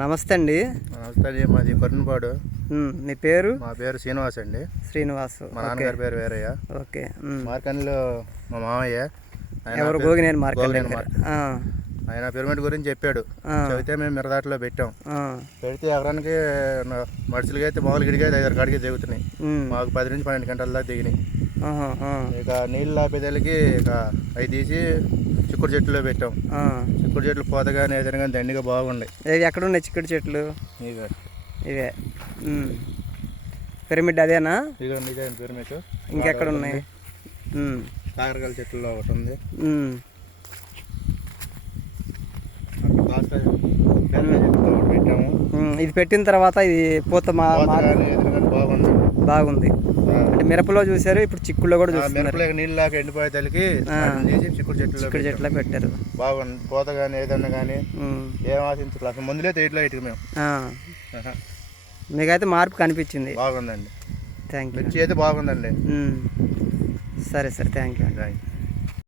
నమస్తే అండి. నమస్తే అండి. మాది కొర్నపాడు. మీ పేరు? మా పేరు శ్రీనివాస్ అండి. శ్రీనివాస్. మా నాన్నగారి పేరు వేరయ్య. ఓకే. మార్కన్లో మా మామయ్య. ఎవరు? గోగినేని మార్కన్. ఆయన పిరమిడ్ గురించి చెప్పాడు. చెబితే మేము మిరదాటలో పెట్టాం. పెడితే ఎకరానికి మనుషులకి అయితే మామూలు గిడికి 5 కాడికి దిగుతున్నాయి. మాకు 10 నుంచి 12 గంటల దాకా దిగినాయి. ఇక నీళ్ళు ఆపేదానికి ఇక అవి తీసి చిక్కుడు చెట్టులో పెట్టాం. చిక్కుడు చెట్లు పోతగానే ఏదైనా కానీ దండిగా బాగున్నాయి. ఎక్కడ ఉన్నాయి చిక్కుడు చెట్లు? ఇవే పిరమిడ్ అదేనా? ఇదే పిరమిడ్. ఇంకెక్కడ ఉన్నాయి? కాకరకాయల చెట్లలో ఒకటి ఉంది. ఇది పెట్టిన తర్వాత ఇది పూత బాగుంది. అంటే మిరపలో చూసారు, ఇప్పుడు చిక్కుల్లో కూడా చూస్తున్నారు. నీళ్ళు ఎండిపోయేదానికి చిక్కుడు చెట్లు పెట్టారు. బాగుంది. పూత కానీ ఏదన్నా కానీ ఏం ఆశించలేదు. అసలు ముందులే తేయట్లే ఇటుకు మేము. మీకైతే మార్పు కనిపించింది. బాగుందండి. Thank you. మిర్చి అయితే బాగుందండి. సరే థ్యాంక్ యూ.